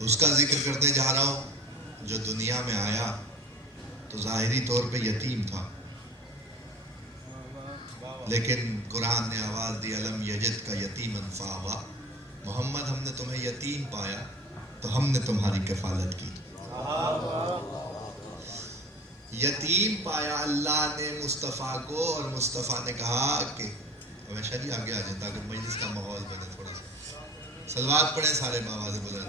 اس کا ذکر کرنے جا رہا ہوں جو دنیا میں آیا تو ظاہری طور پہ یتیم تھا، لیکن قرآن نے آواز دی الم یجد کا یتیما فآویٰ، محمد ہم نے تمہیں یتیم پایا تو ہم نے تمہاری کفالت کی۔ یتیم پایا اللہ نے مصطفیٰ کو، اور مصطفیٰ نے کہا کہ ہمیشہ جی آگے آ جائیں تاکہ مجلس کا ماحول بنے تھوڑا سا۔ صلوات پڑھیں سارے باواز بلند۔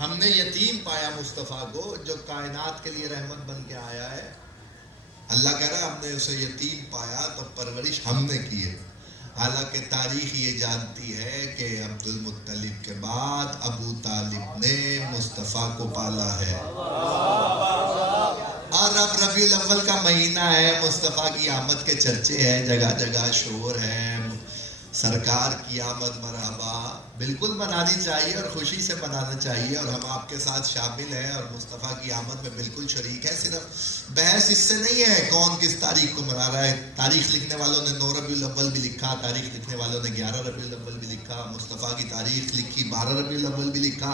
ہم نے یتیم پایا مصطفیٰ کو جو کائنات کے لیے رحمت بن کے آیا ہے۔ اللہ کہہ رہا ہے ہم نے اسے یتیم پایا تو پرورش ہم نے کی ہے۔ حالانکہ تاریخ یہ جانتی ہے کہ عبد المطلب کے بعد ابو طالب نے مصطفیٰ کو پالا ہے، اور اب ربیع الاول کا مہینہ ہے، مصطفیٰ کی آمد کے چرچے ہیں، جگہ جگہ شور ہے، سرکار کی آمد مرحبا، بالکل منانی چاہیے اور خوشی سے منانا چاہیے، اور ہم آپ کے ساتھ شامل ہیں اور مصطفیٰ کی آمد میں بالکل شریک ہیں۔ صرف بحث اس سے نہیں ہے کون کس تاریخ کو منا رہا ہے۔ تاریخ لکھنے والوں نے 9 ربیع الاول بھی لکھا، تاریخ لکھنے والوں نے 11 ربیع الاول بھی لکھا، مصطفیٰ کی تاریخ لکھی 12 ربیع الاول بھی لکھا،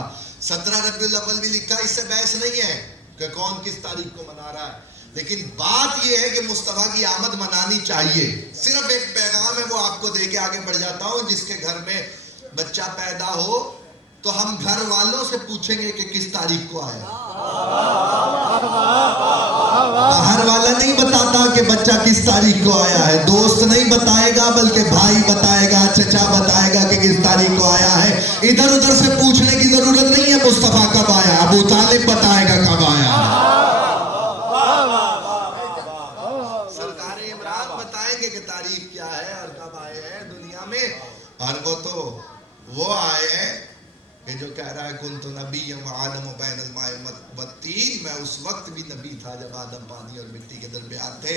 17 ربیع الاول بھی لکھا۔ اس سے بحث نہیں ہے کہ کون کس تاریخ کو منا رہا ہے، لیکن بات یہ ہے کہ مصطفیٰ کی آمد منانی چاہیے۔ صرف ایک پیغام ہے، وہ آپ کو دے کے آگے بڑھ جاتا ہوں۔ جس کے گھر میں بچہ پیدا ہو تو ہم گھر والوں سے پوچھیں گے کہ کس تاریخ کو آیا۔ باہر والا نہیں بتاتا کہ بچہ کس تاریخ کو آیا ہے، دوست نہیں بتائے گا بلکہ بھائی بتائے گا، چچا بتائے گا کہ کس تاریخ کو آیا ہے۔ ادھر ادھر سے پوچھنے کی ضرورت نہیں ہے مصطفیٰ کب آیا، ابو طالب بتائے گا کب آیا، سرکار عمران بتائیں گے کہ تاریخ کیا ہے اور کب آئے ہیں دنیا میں۔ اور وہ تو وہ آئے ہیں کہ جو کہہ رہا ہے کنت نبی وآدم بین الماء والطین، میں اس وقت بھی نبی تھا جب آدم پانی اور مٹی کے درمیان تھے۔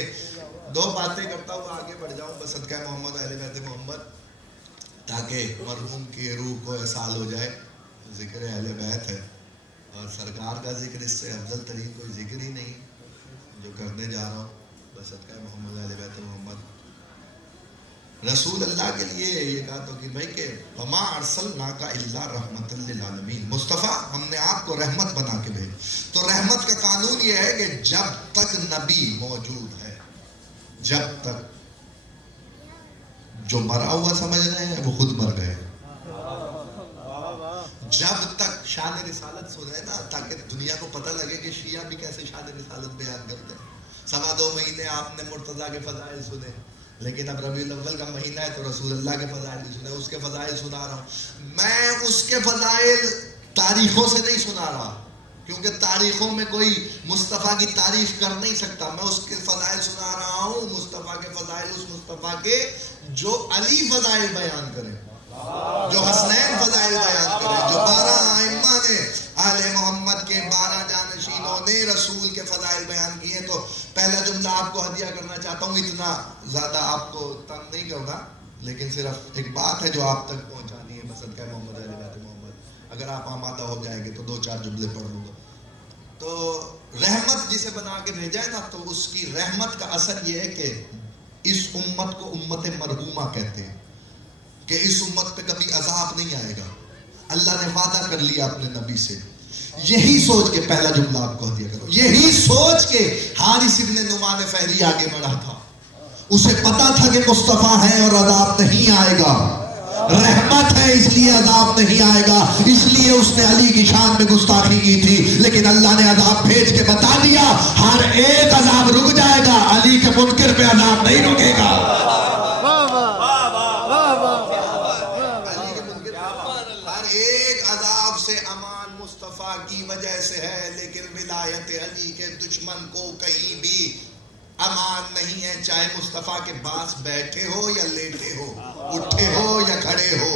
2 باتیں کرتا ہوں آگے بڑھ جاؤں بس صدقہ محمد اہل بیت محمد، تاکہ مرحوم کی روح کو احسال ہو جائے۔ ذکر اہل بیت ہے اور سرکار کا ذکر اس سے افضل ترین کوئی ذکر ہی نہیں جو کرنے جا رہا ہوں بس صدقہ محمد اہل بیت محمد۔ رسول اللہ کے لیے یہ کہا تو کہ بھائی کہ وما ارسلناک الا رحمت للعالمین، مصطفیٰ ہم نے آپ کو رحمت بنا کے بھیجا۔ تو رحمت کا قانون یہ ہے کہ جب تک نبی موجود ہے، جب تک جو مرا ہوا سمجھ رہے ہیں وہ خود مر گئے، جب تک شان رسالت سنے نا، تاکہ دنیا کو پتہ لگے کہ شیعہ بھی کیسے شان رسالت بیان کرتے ہیں۔ 2.25 مہینے آپ نے مرتضیٰ کے فضائل سنے، لیکن اب ربیع الاول کا مہینہ ہے تو رسول اللہ کے فضائل بھی سنے، اس کے فضائل سنا رہا ہوں۔ میں اس کے فضائل تاریخوں سے نہیں سنا رہا، کیونکہ تاریخوں میں کوئی مصطفیٰ کی تعریف کر نہیں سکتا۔ میں اس کے فضائل سنا رہا ہوں، مصطفیٰ کے فضائل، اس مصطفیٰ کے جو علی فضائل بیان کریں، جو حسنین فضائل بیان کریں، جو 12 ائمہ نے آل محمد کے 12 جانشینوں نے رسول کے فضائل بیان کیے۔ تو پہلا جملہ آپ کو ہدیہ کرنا چاہتا ہوں، اتنا زیادہ آپ کو تنگ نہیں کرنا، لیکن صرف ایک بات ہے جو آپ تک پہنچانی ہے صدقہ محمد اہل بیت محمد۔ اگر آپ آمادہ ہو جائیں گے تو 2-4 جملے پڑھ لوں گا۔ تو رحمت جسے بنا کے بھیجا ہے نا، تو اس کی رحمت کا اثر یہ ہے کہ اس امت کو امت مرحومہ کہتے ہیں، کہ اس امت پہ کبھی عذاب نہیں آئے گا۔ اللہ نے وعدہ کر لیا اپنے نبی سے، یہی سوچ کے پہلا جملہ آپ کو ہدیہ کرو، یہی سوچ کے حارث ابن نعمان فہری آگے بڑھا تھا۔ اسے پتا تھا کہ مصطفیٰ ہے اور عذاب نہیں آئے گا، رحمت ہے اس لیے عذاب نہیں آئے گا، اس لیے اس نے علی کی شان میں گستاخی کی تھی، لیکن اللہ نے عذاب بھیج کے بتا دیا ہر ایک عذاب رک جائے گا، علی کے منکر پہ عذاب نہیں رکے گا۔ کی وجہ سے ہے، لیکن ولایت علی کے دشمن کو کہیں بھی امان نہیں ہے، چاہے مصطفیٰ کے پاس بیٹھے ہو یا لیٹے ہو، اٹھے ہو یا کھڑے ہو،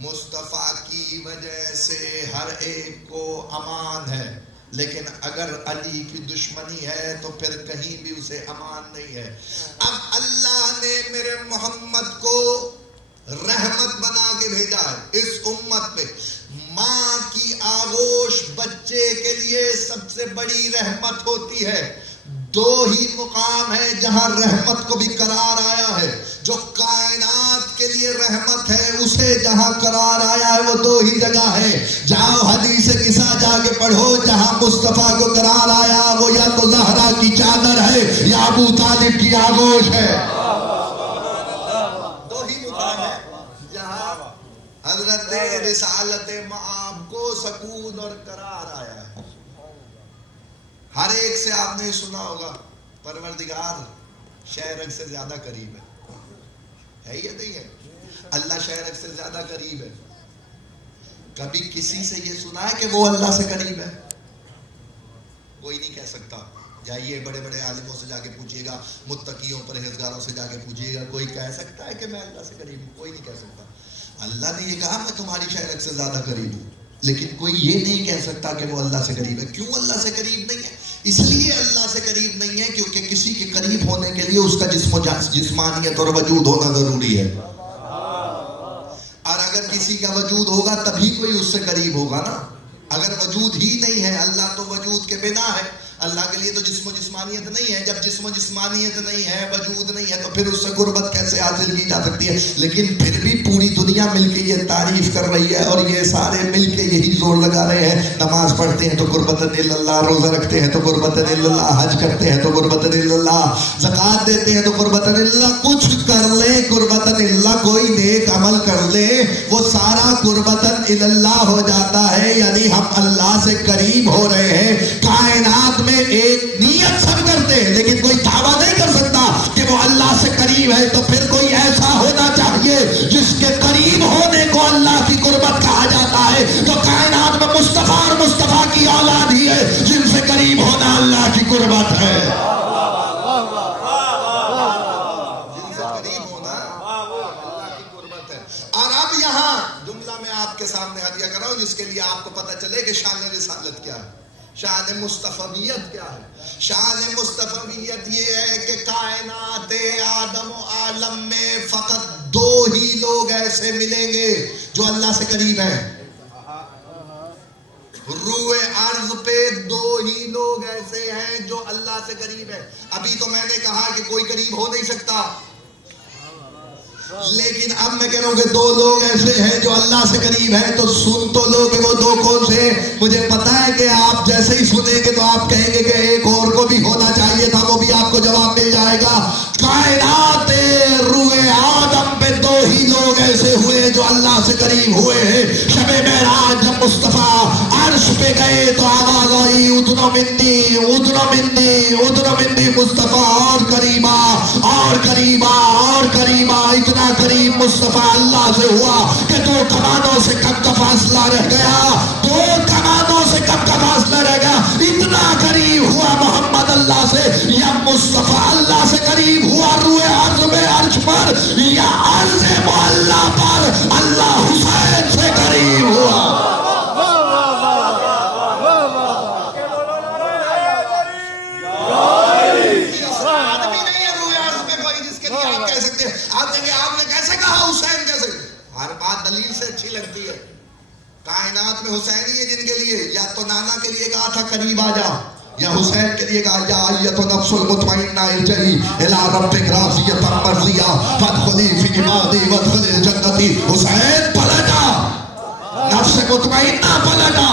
مصطفیٰ کی وجہ سے ہر ایک کو امان ہے۔ لیکن اگر علی کی دشمنی ہے تو پھر کہیں بھی اسے امان نہیں ہے۔ اب اللہ نے میرے محمد کو رحمت بنا کے بھیجا ہے اس امت پہ۔ ماں کی آغوش بچے کے لیے سب سے بڑی رحمت ہوتی ہے، دو ہی مقام ہے جہاں رحمت کو بھی قرار آیا ہے. جو کائنات کے لیے رحمت ہے اسے جہاں قرار آیا ہے وہ دو ہی جگہ ہے. جاؤ حدیث قصہ جا کے پڑھو, جہاں مصطفیٰ کو قرار آیا وہ یا تو زہرا کی چادر ہے یا ابو طالب کی آغوش ہے. دو ہی مقام ہے جہاں حضرت رسالت مآب کو سکون اور قرار آیا ہے. ہر ایک سے آپ نے سنا ہوگا پروردگار شہرک سے زیادہ قریب ہے یا نہیں ہے؟ اللہ شہرک سے زیادہ قریب ہے. کبھی کسی سے یہ سنا ہے کہ وہ اللہ سے قریب ہے؟ کوئی نہیں کہہ سکتا. جائیے بڑے بڑے عالموں سے جا کے پوچھئے گا, متقیوں پرہیزگاروں سے جا کے پوچھئے گا, کوئی کہہ سکتا ہے کہ میں اللہ سے قریب ہوں؟ کوئی نہیں کہہ سکتا. اللہ نے یہ کہا میں تمہاری شہرک سے زیادہ قریب ہوں, لیکن کوئی یہ نہیں کہہ سکتا کہ وہ اللہ سے قریب ہے. کیوں اللہ سے قریب نہیں ہے؟ اس لیے اللہ سے قریب نہیں ہے کیونکہ کسی کے قریب ہونے کے لیے اس کا جسمانیت اور وجود ہونا ضروری ہے. اور اگر کسی کا وجود ہوگا تبھی کوئی اس سے قریب ہوگا نا. اگر وجود ہی نہیں ہے, اللہ تو وجود کے بنا ہے, اللہ کے لیے تو جسم و جسمانیت نہیں ہے. جب جسم و جسمانیت نہیں ہے, وجود نہیں ہے, تو پھر اس سے قربت کیسے حاصل کی جا سکتی ہے؟ لیکن پھر بھی پوری دنیا مل کے یہ تعریف کر رہی ہے اور یہ سارے مل کے یہی زور لگا رہے ہیں. نماز پڑھتے ہیں تو قربتاً اللہ, روزہ رکھتے ہیں تو قربتاً اللہ, حج کرتے ہیں تو قربتاً اللہ, زکوٰۃ دیتے ہیں تو قربتاً اللہ. کچھ کر لیں قربتاً اللہ, کوئی نیک عمل کر لیں وہ سارا قربتاً اللہ ہو جاتا ہے. یعنی ہم اللہ سے قریب ہو رہے ہیں. کائنات میں ایک نیت سب کرتے ہیں لیکن کوئی دعویٰ نہیں کر سکتا کہ وہ اللہ سے قریب ہے. تو پھر کوئی ایسا ہونا چاہیے جس کے قریب ہونے کو اللہ کی قربت کہا جاتا ہے. تو کائنات میں مصطفیٰ اور مصطفیٰ کی اولاد ہی ہے جن سے قریب ہونا اللہ کی قربت ہے. جن سے قریب ہونا اللہ کی قربت ہے. اور اب یہاں جملہ میں آپ کے سامنے ہدیہ کر رہا ہوں جس کے لیے آپ کو پتہ چلے کہ شان رسالت کیا ہے, شان مصطفیت کیا ہے. شان مصطفیت یہ ہے کہ کائنات آدم و عالم میں فقط دو ہی لوگ ایسے ملیں گے جو اللہ سے قریب ہیں. روئے ارض پہ دو ہی لوگ ایسے ہیں جو اللہ سے قریب ہیں. ابھی تو میں نے کہا کہ کوئی قریب ہو نہیں سکتا, لیکن اب میں کہہ رہا ہوں کہ دو لوگ ایسے ہیں جو اللہ سے قریب ہیں. تو سن تو لو کہ وہ دو کون سے. مجھے پتا ہے کہ آپ جیسے ہی سنیں گے تو آپ کہیں گے کہ ایک اور کو بھی ہونا چاہیے تھا, وہ بھی آپ کو جواب مل جائے گا. کائنات روئے آدم پہ دو ہی لوگ ایسے ہوئے جو اللہ سے قریب ہوئے ہیں. شب معراج جب مصطفیٰ عرش پہ گئے تو آواز آئی ادنو منی ادنو منی ادنو منی. مصطفیٰ اور قریبا اور قریبا اور قریبا, اتنا قریب مصطفیٰ اللہ سے ہوا کہ دو کمانوں سے کم کا فاصلہ رہ گیا. دو کمانوں سے کم کا فاصلہ رہ گیا. اتنا قریب ہوا محمد اللہ سے, یا مصطفیٰ اللہ سے قریب ہوا روئے عرض میں عرش پر, یا عرض معلا پر اللہ حسین سے قریب ہوا. آپ دیکھیں آپ نے کیسے کہا حسین کیسے, ہر بات دلیل سے اچھی لگتی ہے. کائنات میں حسین ہی ہے جن کے لیے یا تو نانا کے لیے کہا تھا قریب آ جا, یا حسین کے لیے کہا یا ایت نفس المطمئنہ ارجعی الی ربک راضیۃ مرضیہ فادخلی فی عبادی وادخلی جنتی. حسین پلٹا, نفس مطمئنہ پلٹا,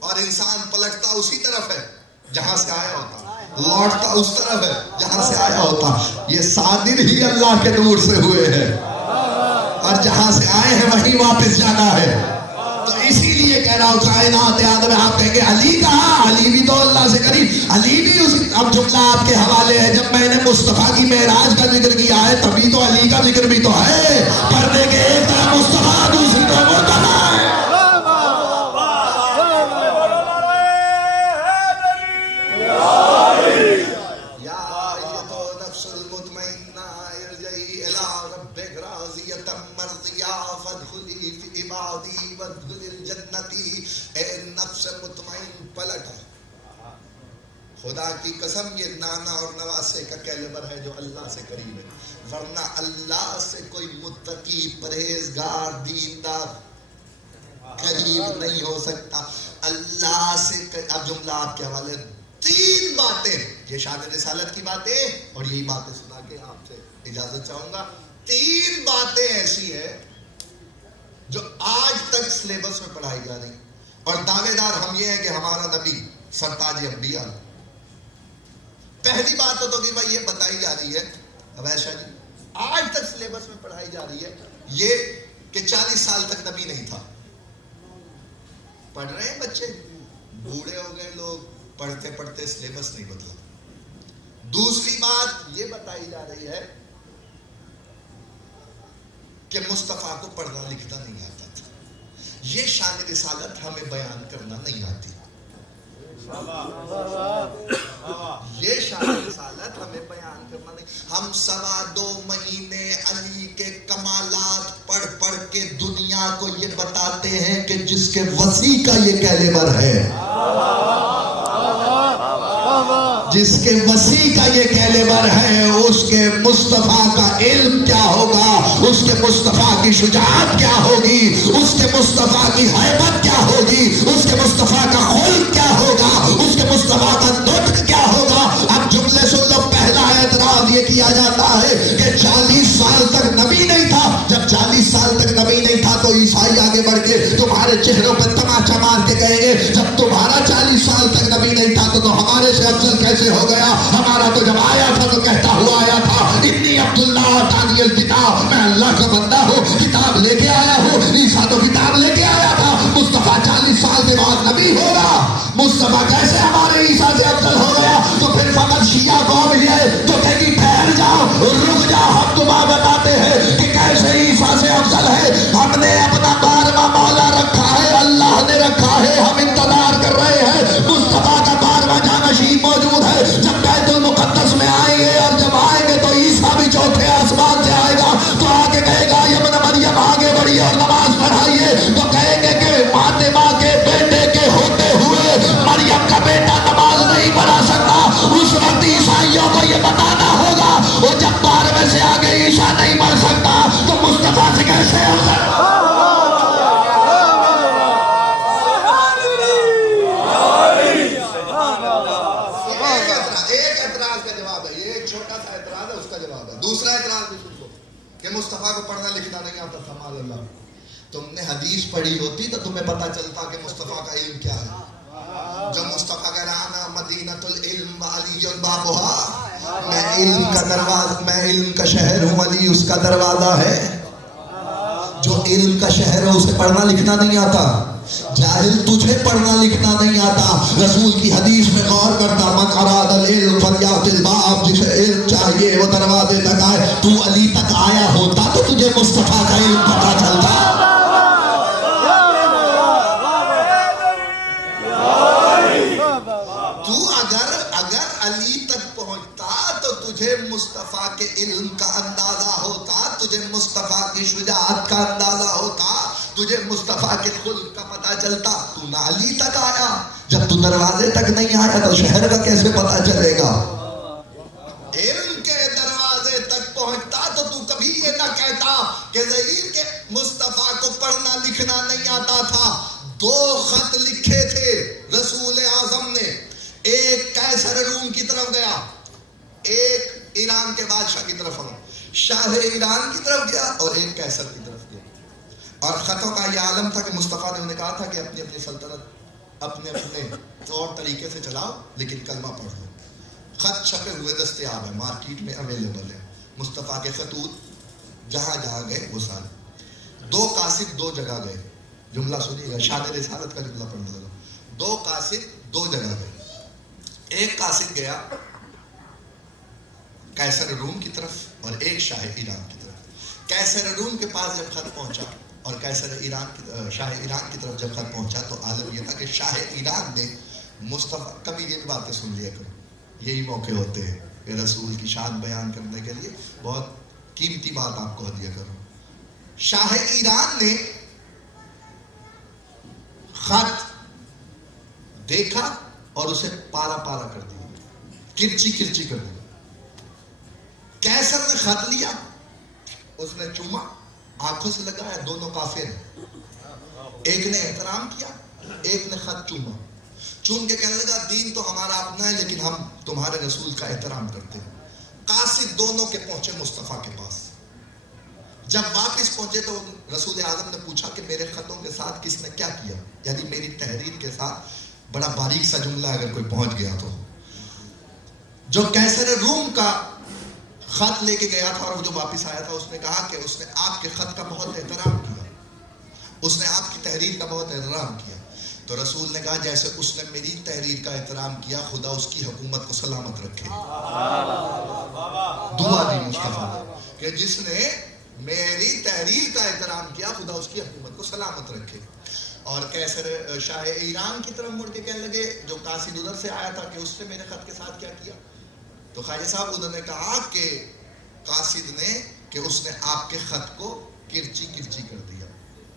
اور انسان پلٹتا اسی طرف ہے جہاں سے آیا ہوتا, لوٹتا اس طرف ہے جہاں سے آیا ہوتا. یہ صادر ہی اللہ کے نور سے ہوئے ہیں اور جہاں سے آئے ہیں وہیں واپس جانا ہے. تو اسی لیے کہہ رہا ہوں کائنات آدم. آپ کہیں گے علی کہاں, علی بھی تو اللہ سے قریب, علی بھی اس. اب جملہ آپ کے حوالے ہے. جب میں نے مصطفیٰ کی معراج کا ذکر کیا ہے تبھی تو علی کا ذکر بھی تو ہے. پردے کے ایک طرف مصطفیٰ دوسری طرف مرتضیٰ ہے. اے نفس مطمئن پلٹ. خدا کی قسم یہ نانا اور نواسے کا کیلیبر ہے جو اللہ سے قریب ہے, ورنہ اللہ سے کوئی متقی پرہیزگار دیندار قریب نہیں ہو سکتا. اللہ سے اب جملہ آپ کے حوالے تین باتیں، یہ شان رسالت کی باتیں اور یہی باتیں سنا کے آپ سے اجازت چاہوں گا. تین باتیں ایسی ہیں جو آج تک سلیبس میں پڑھائی جا رہی اور دعوے دار ہم یہ ہیں کہ ہمارا نبی سرتاج انبیاء. پہلی بات تو کہ بھائی یہ بتائی جا رہی ہے ویسا جی آج تک سلیبس میں پڑھائی جا رہی ہے یہ کہ 40 سال تک نبی نہیں تھا. پڑھ رہے ہیں بچے، بوڑھے ہو گئے لوگ، پڑھتے پڑھتے سلیبس نہیں بدلا. دوسری بات یہ بتائی جا رہی ہے کہ مصطفیٰ کو پڑھنا لکھنا نہیں آتا تھا. یہ شان رسالت ہمیں بیان کرنا نہیں آتی. یہ شان رسالت ہمیں بیان کرنا نہیں. ہم 2.25 مہینے علی کے کمالات پڑھ پڑھ کے دنیا کو یہ بتاتے ہیں کہ جس کے وسیع کا یہ کیلیبر ہے، جس کے وسیع کا یہ کیلیبر ہے، اس کے مصطفیٰ کا علم کیا ہوگا، اس کے مصطفیٰ کی شجاعت کیا ہوگی، اس کے مصطفیٰ کی ہیبت کیا ہوگی، اس کے مصطفیٰ کا خلق کیا ہوگا، اس کے مصطفیٰ کا نطق کیا ہوگا. اب جملے سن لو. پہلا اعتراض یہ کیا جاتا ہے کہ 40 سال تک نبی نہیں تھا. جب 40 سال تک نبی نہیں تھا تو عیسائی آگے بڑھ کے تمہارے چہروں پہ تماچا مار کے کہیں گے جب تمہارا 40 سال تک نبی نہیں تھا تو ہمارے سے افضل کیسے ہو گیا؟ ہمارا تو جب آیا تھا تو کہتا ہوا آیا تھا انی عبداللہ تانی الکتاب، میں اللہ کا بندہ ہوں، کتاب لے کے آیا ہوں. عیسیٰ تو کتاب لے کے آیا تھا. مصطفیٰ 40 سال کے بعد نبی ہوگا. مصطفیٰ کیسے ہمارے عیسیٰ سے افضل ہو گیا؟ تو پھر فقط شیعہ قوم ہی ہے جو کہے گی ٹھہر جاؤ، رک جاؤ، ہم تمہیں بتاتے ہیں کہ کیسے عیسیٰ سے افضل ہے. ہم نے اپنا 12واں مولا رکھا ہے، اللہ نے رکھا ہے، ہم انتظار کر رہے ہیں. مصطفیٰ کا 12واں جانشین موجود ہے. جب بیت المقدس میں آئیں گے اور جب آئیں گے تو عیسیٰ بھی چوتھے آسمان سے آئے گا تو آگے کہے گا یا ابن مریم آگے بڑھیے اور نماز پڑھائیے. تو کہیں گے کہ فاطمہ کے بیٹے کے ہوتے ہوئے مریم کا بیٹا نماز نہیں پڑھا سکتا. اس وقت عیسائیوں کو یہ بتانا ہوگا وہ جب 12 سے آگے عیسیٰ نہیں پڑھ سکتا تو مصطفیٰ سے کیسے ہوگا؟ دوسرا اعتراض بھی سن لو کہ مصطفیٰ کو پڑھنا لکھنا نہیں آتا تھا. مال اللہ، تم نے حدیث پڑھی ہوتی تو تمہیں پتا چلتا کہ مصطفیٰ کا علم کیا ہے. جو مصطفیٰ کا رانا مدینۃ العلم علی بابها، میں علم کا دروازہ، میں علم کا شہر ہوں، علی اس کا دروازہ ہے. جو علم کا شہر ہے اسے پڑھنا لکھنا نہیں آتا. جاہل تجھے پڑھنا لکھنا نہیں آتا. رسول کی حدیث میں غور کرتا، من اراد العلم فلیأت الباب، جسے علم چاہیے وہ دروازے تک آئے. تو علی تک آیا ہوتا تو تجھے مصطفیٰ کا علم پتا چلتا. تو اگر علی تک پہنچتا تو تجھے مصطفیٰ کے علم کا اندازہ ہوتا، تجھے مصطفیٰ کی شجاعت کا اندازہ ہوتا، تجھے مصطفیٰ کے خلق کا پتہ چلتا. تو نہ علی تک آیا. جب تو دروازے تک نہیں آیا تو شہر کا کیسے پتہ چلے گا؟ علم کے دروازے تک پہنچتا تو تو کبھی یہ نہ کہتا کہ ظہیر کے مصطفیٰ کو پڑھنا لکھنا نہیں آتا تھا. 2 خط لکھے تھے رسول اعظم نے، ایک قیصر روم کی طرف گیا، ایک ایران کے بادشاہ کی طرف آیا، شاہ ایران کی طرف گیا اور ایک قیصر کی طرف گیا. اور خطوں کا یہ عالم تھا کہ مصطفیٰ نے انہیں کہا تھا کہ اپنی اپنی سلطنت اپنے اپنے طور طریقے سے چلاؤ لیکن کلمہ پڑھ لو. خط چھپے ہوئے دستیاب ہیں، مارکیٹ میں اویلیبل ہیں. مصطفیٰ کے خطوط جہاں جہاں گئے وہ سارے. 2 قاصد 2 جگہ گئے. جملہ سنیے گا، شان رسالت کا جملہ پڑھنے لگا. 2 قاصد 2 جگہ گئے. ایک قاصد گیا قیصر روم کی طرف اور ایک شاہ ایران کی طرف. قیصر روم کے پاس جب خط پہنچا اور قیصر ایران کی شاہ ایران کی طرف جب خط پہنچا تو عالم یہ تھا کہ شاہ ایران نے مصطفیٰ، کبھی یہ باتیں سن لیا کرو، یہی موقع ہوتے ہیں کہ رسول کی شان بیان کرنے کے لیے بہت قیمتی بات آپ کو دیا کرو. شاہ ایران نے خط دیکھا اور اسے پارا پارا کر دیا، کرچی کرچی کر دیا. قیصر نے خط لیا، اس نے چوما، آنکھوں سے لگایا. دونوں کافر ہیں، ایک نے احترام کیا، ایک نے خط چوما. چون کے کہنے لگا دین تو ہمارا اپنا ہے لیکن ہم تمہارے رسول کا احترام کرتے ہیں. قاصد دونوں کے پہنچے مصطفیٰ کے پاس. جب واپس پہنچے تو رسول اعظم نے پوچھا کہ میرے خطوں کے ساتھ کس نے کیا کیا, یعنی میری تحریر کے ساتھ بڑا باریک سا جملہ اگر کوئی پہنچ گیا تو. جو قیصر روم کا خط لے کے گیا تھا اور وہ جو واپس آیا تھا, اس نے کہا کہ اس نے آپ کے خط کا بہت احترام کیا, اس نے آپ کی تحریر کا بہت احترام کیا. تو رسول نے کہا جیسے اس نے میری تحریر کا احترام کیا, خدا اس کی حکومت کو سلامت رکھے. دعا دی مصطفیٰ نے کہ جس نے میری تحریر کا احترام کیا, خدا اس کی حکومت کو سلامت رکھے. اور قیصر شاہ ایران کی طرف مڑ کے کہنے لگے, جو قاصد ادھر سے آیا تھا, کہ اس نے میرے خط کے ساتھ کیا کیا. تو خواجہ صاحب انہوں نے کہا کہ قاصد نے کہ اس نے آپ کے خط کو کرچی کرچی کر دیا,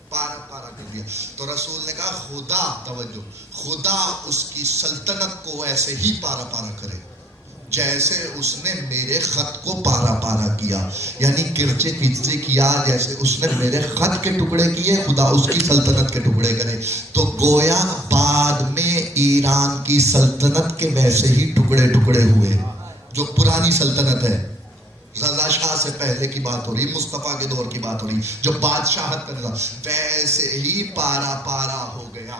پارا پارا کر دیا. تو رسول نے کہا خدا, توجہ, خدا اس کی سلطنت کو ایسے ہی پارا پارا کرے جیسے اس نے میرے خط کو پارا پارا کیا. یعنی کرچے کرچے کیا جیسے اس نے میرے خط کے ٹکڑے کیے, خدا اس کی سلطنت کے ٹکڑے کرے. تو گویا بعد میں ایران کی سلطنت کے ویسے ہی ٹکڑے ٹکڑے ہوئے. جو پرانی سلطنت ہے, رضا شاہ سے پہلے کی بات ہو رہی, مصطفیٰ کے دور کی بات ہو رہی, جو بادشاہت کرتا ویسے ہی پارا پارا ہو گیا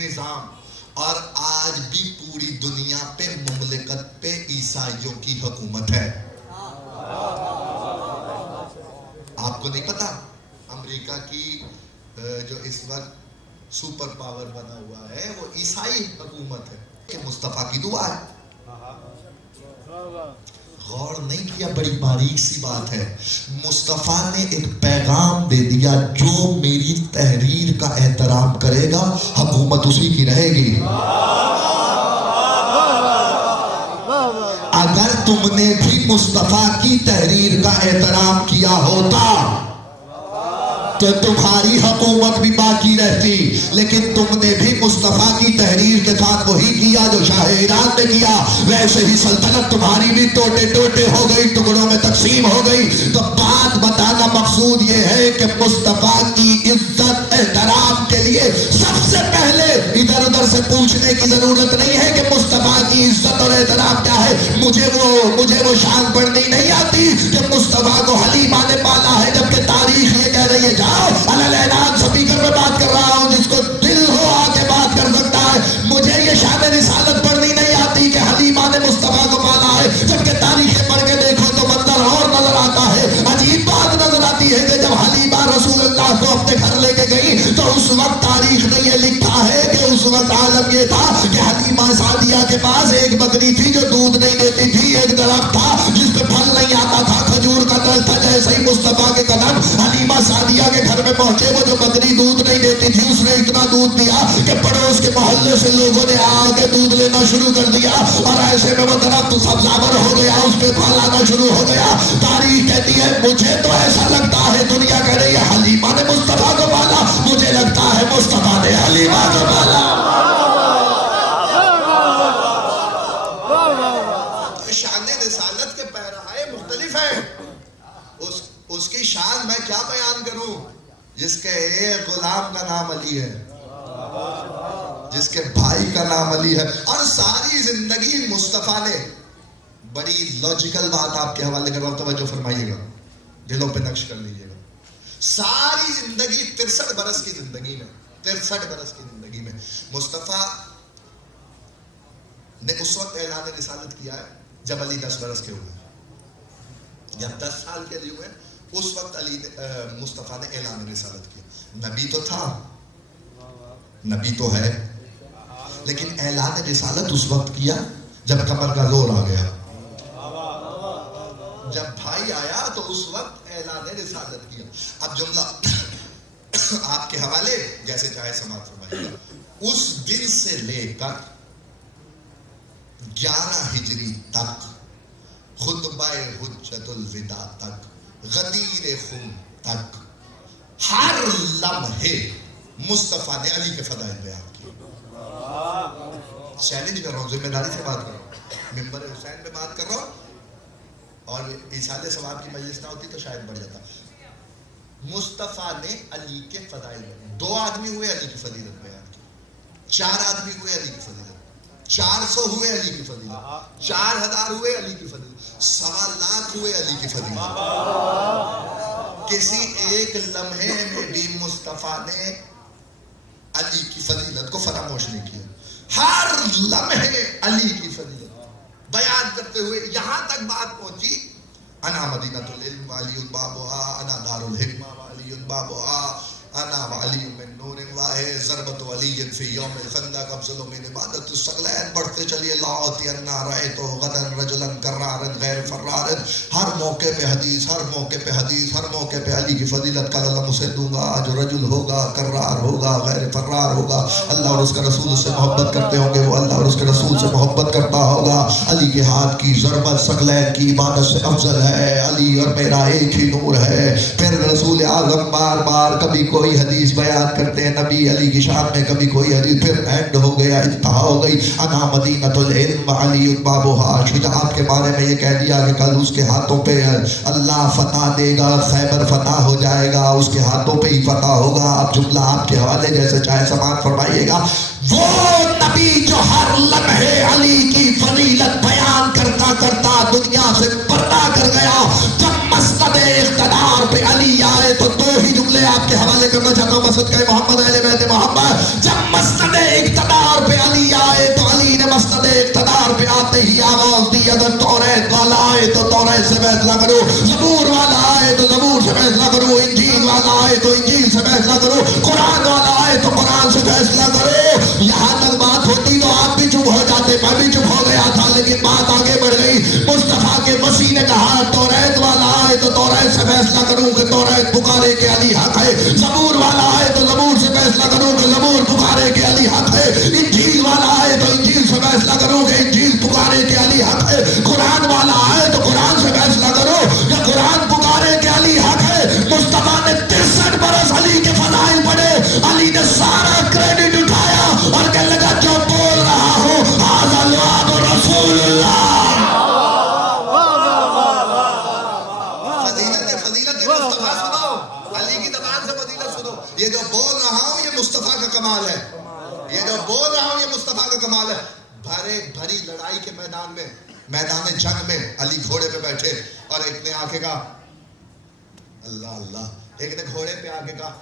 نظام. اور آج بھی پوری دنیا پہ مملکت پہ عیسائیوں کی حکومت ہے. آپ کو نہیں پتا امریکہ کی جو اس وقت سپر پاور بنا ہوا ہے وہ عیسائی حکومت ہے, کہ مصطفیٰ کی دعا ہے. غور نہیں کیا, بڑی باریک سی بات ہے. مصطفیٰ نے ایک پیغام دے دیا, جو میری تحریر کا احترام کرے گا حکومت اسی کی رہے گی. اگر تم نے بھی مصطفیٰ کی تحریر کا احترام کیا ہوتا تو تمہاری حکومت بھی باقی رہتی, لیکن تم نے بھی مصطفیٰ کی تحریر کے ساتھ وہی کیا جو شاہ ایران نے کیا, ویسے ہی سلطنت تمہاری بھی ٹوٹے ٹوٹے ہو گئی, ٹکڑوں میں تقسیم ہو گئی. تو بات بتانا مقصود یہ ہے کہ مصطفیٰ کی عزت احترام کے لیے سب سے پہلے ادھر ادھر سے پوچھنے کی ضرورت نہیں ہے کہ مصطفیٰ کی عزت اور احترام کیا ہے. مجھے وہ شان پڑھنی نہیں آتی کہ مصطفیٰ کو حلیمہ نے پالا ہے, جبکہ تاریخ یہ کہہ رہی ہے اعلان سپیکر میں بات کر رہا ہوں, جس کو دل ہو آ کے بات کر سکتا ہے. مجھے یہ شان رسالت پڑھنی نہیں آتی کہ حلیمہ نے مصطفیٰ کو پالا ہے, جبکہ تاریخیں پڑھ کے دیکھو تو منظر اور نظر آتا ہے. عجیب بات نظر آتی ہے کہ جب حلیمہ رسول اللہ کو اپنے گھر لے کے گئی تو اس وقت تاریخ نے یہ لکھا ہے کہ اس وقت عالم یہ تھا کہ حلیمہ سعدیہ کے پاس ایک بکری تھی جو دودھ نہیں دیتی تھی, ایک درخت تھا جس پہ پھل نہیں آتا تھا, کھجور کا درخت تھا. جیسے ہی مصطفیٰ کے قدم حلیمہ سعدیہ کے گھر میں پہنچے, وہ جو بکری دودھ نہیں دیتی تھی اس نے اتنا دودھ دیا کہ پڑوس کے محلے سے لوگوں نے آ کے دودھ لینا شروع کر دیا, اور ایسے میں وہ درخت سبزآور ہو گیا, اس پہ پھل آنا شروع ہو گیا. تاریخ کہتی ہے مجھے تو ایسا لگتا ہے, دنیا کہہ رہی ہے حلیمہ نے مصطفیٰ کو پالا, مجھے لگتا ہے مصطفیٰ نے حلیمہ کو پالا. شان رسالت کے پیرائے مختلف ہیں. اس کی شان میں کیا بیان کروں, جس کے ایک غلام کا نام علی ہے, جس کے بھائی کا نام علی ہے, اور ساری زندگی مصطفیٰ نے, بڑی لاجیکل بات آپ کے حوالے کر رہا ہوں, توجہ فرمائیے گا, دلوں پہ نقش کر لیجیے گا. ساری زندگی 63 برس کی زندگی میں 63 برس کی زندگی میں مصطفیٰ نے اس وقت اعلان رسالت کیا ہے جب علی 10 برس کے ہوئے, جب 10 سال کے لیے ہوئے اس وقت مصطفیٰ نے اعلان رسالت کیا. نبی تو تھا, نبی تو ہے, لیکن اعلان رسالت اس وقت کیا جب کمر کا زور آ گیا, جب بھائی آیا تو اس وقت اعلان رسالت کیا. اب جملہ آپ کے حوالے جیسے چاہے سماعت فرمائیے گا. اس دن سے لے کر 11 ہجری تک, خطبہ حجت الوداع تک, غدیر خون تک, ہر لمحے مصطفیٰ نے علی کے فضائل بیان کیے. چیلنج کر رہا ہوں, ذمہ داری سے بات کر رہا ہوں, ممبر حسین پہ بات کر رہا ہوں, اور ایصال ثواب کی مجلس نہ ہوتی تو شاید بڑھ جاتا. مصطفیٰ نے علی کے فضائل, 2 آدمی ہوئے علی کی فضیلت بیان کی. 4 آدمی ہوئے علی کی فضیلت، 400 ہوئے علی کی فضیلت، 4000 ہوئے علی کی فضیلت، 1.25 لاکھ ہوئے علی کی فضیلت. کسی ایک لمحے میں بھی مصطفیٰ نے علی کی فضیلت کو فراموش نہیں کیا. ہر لمحے علی کی فضیلت بیان کرتے ہوئے یہاں تک بات پہنچی انا مدینہ العلم وعلی بابها انا دار الحکمہ وعلی بابها انا وعلی من نور واحد ضربت علی فی یوم الخندق افضل من عبادت الثقلین. بڑھتے چلیے لا اتی انا رأیت غدا رجلا کرارا غیر فرار. ہر موقع پہ حدیث، ہر موقع پہ حدیث، ہر موقع پہ علی کی فضیلت. کل اللہ مجھے دوں گا جو رجل ہوگا کرار ہوگا غیر فرار ہوگا، اللہ اور اس کا رسول اس سے محبت کرتے ہوں گے، وہ اللہ اور اس کے رسول سے محبت کرتا ہوگا. علی کے ہاتھ کی ضربت ثقلین کی عبادت سے افضل ہے. علی اور میرا ایک ہی نور ہے. پھر رسول اعظم بار بار کبھی کوئی حدیث بیان کرتے ہیں نبی علی کی شان میں، کبھی کوئی حدیث. پھر اینڈ ہو گیا، انتہا ہو گئی. انا مدینۃ العلم علی بابها. شجاعت کے بارے میں یہ کہہ دیا کہ کل اس کے ہاتھوں پہ اللہ فتح دے گا، خیبر فتح ہو جائے گا، اس کے ہاتھوں پہ ہی فتح ہوگا. آپ جملہ آپ کے حوالے جیسے چاہے سماعت فرمائیے گا. وہ نبی جو ہر لمحے علی کی فضیلت بیان کرتا کرتا دنیا سے پردہ کر گیا، جب مسند اقتدار پہ علی آئے تو 2 ہی جملے آپ کے حوالے کرنا چاہتا ہوں. مسند کا محمد اہل بیت محمد. جب مسند اقتدار پہ علی آئے تو علی نے مسند اقتدار پہ آتے ہی آواز دی اگر توریت والا آئے تو توریت سے فیصلہ کرو، زبور والا آئے تو زبور سے فیصلہ کرو، انجیل والا آئے تو انجیل سے فیصلہ کرو، قرآن والا آئے تو قرآن سے فیصلہ کرو. یہاں تک بات ہوتی تو آپ بھی چپ ہو جاتے، میں بھی چپ ہو گیا تھا، لیکن بات آگے بڑھ گئی. مصطفیٰ کے مسیح نے کہا توریت والا آئے تو توریت سے فیصلہ کروں کہ توریت پکارے کہ علی حق ہے، زبور والا آئے تو زبور سے فیصلہ کروں کہ زبور پکارے کہ علی حق ہے، انجیل والا آئے تو انجیل سے فیصلہ کروں کہ انجیل پکارے کہ علی حق ہے، قرآن والا آئے تو قرآن سے فیصلہ کرو کہ قرآن پکارے کہ علی حق ہے. مصطفیٰ نے 63 برس علی کے فضائل پڑھے. علی نے سارا کریڈٹ اٹھایا اور کہنے لگا جو بول رہا ہوں ھذا لعاب رسول اللہ. فضیلت مصطفیٰ سنو، علی کی زبان سے فضیلت سنو. یہ جو بول رہا ہوں یہ مصطفیٰ کا کمال ہے، یہ جو بول رہا ہوں یہ مصطفیٰ کا کمال ہے. بھری لڑائی کے میدان میں، میدان جنگ میں علی گھوڑے پہ بیٹھے اور ایک نے آ کے کہا اللہ اللہ، ایک نے گھوڑے پہ آ کے کہا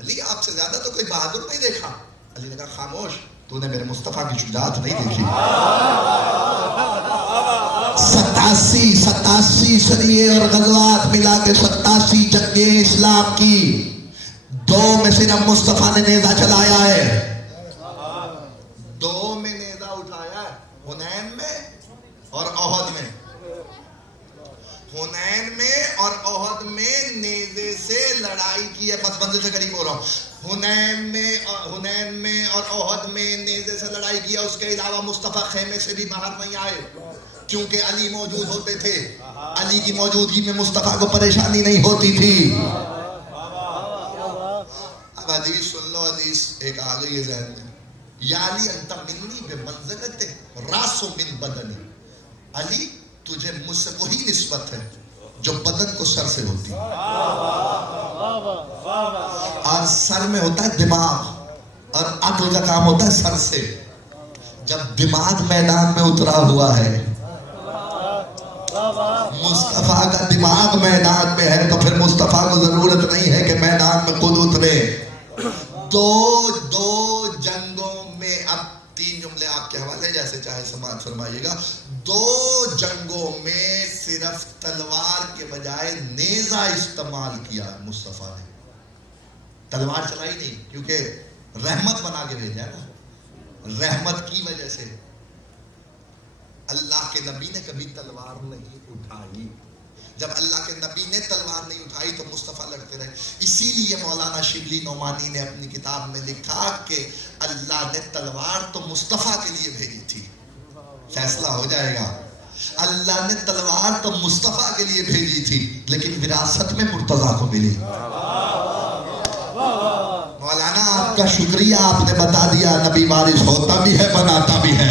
علی آپ سے زیادہ تو کوئی بہادر نہیں دیکھا. علی نے کہا خاموش، تو نے میرے مصطفیٰ کی شجاعت نہیں دیکھی. 87 سریے اور غزوات ملا کے 87 جنگیں اسلام کی، 2 میں صرف مصطفیٰ نے نیزہ چلایا ہے. 2 میں نیزہ اٹھایا ہے، حنین میں اور احد میں. حنین میں اور احد میں نیزے سے لڑائی کی ہے. بس بندے سے قریب ہو رہا ہوں. حنین میں اور احد میں نیزے سے لڑائی کیا. اس کے علاوہ مصطفیٰ خیمے سے بھی باہر نہیں آئے کیونکہ علی موجود ہوتے تھے. علی کی موجودگی میں مصطفیٰ کو پریشانی نہیں ہوتی تھی. اب حدیث سن لو. حدیث ایک آ گئی ہے ذہن میں. یا علی انت منی بمنزلت راس من بدنی. علی تجھے مجھ سے وہی نسبت ہے جو بدن کو سر سے ہوتی ہے، اور سر میں ہوتا ہے دماغ اور عقل کا کام ہوتا ہے سر سے. جب دماغ میدان میں اترا ہوا ہے، مصطفیٰ کا دماغ میدان میں ہے، تو پھر مصطفیٰ کو ضرورت نہیں ہے کہ میدان میں خود اترے. 2 جنگوں میں، اب 3 جملے آپ کے حوالے جیسے چاہے سماعت فرمائیے گا. 2 جنگوں میں صرف تلوار کے بجائے نیزہ استعمال کیا مصطفیٰ نے. تلوار چلائی نہیں، کیونکہ رحمت بنا کے بھیجا ہے نا. رحمت کی وجہ سے اللہ کے نبی نے کبھی تلوار نہیں اٹھائی. جب اللہ کے نبی نے تلوار نہیں اٹھائی تو مصطفیٰ لڑتے رہے. اسی لیے مولانا شبلی نعمانی نے اپنی کتاب میں لکھا کہ اللہ نے تلوار تو مصطفیٰ کے لیے بھیجی تھی. فیصلہ ہو جائے گا. اللہ نے تلوار تو مصطفیٰ کے لیے بھیجی تھی لیکن وراثت میں مرتضیٰ کو ملی. مولانا آپ کا شکریہ، آپ نے بتا دیا نبی وارث ہوتا بھی ہے بناتا بھی ہے.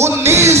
19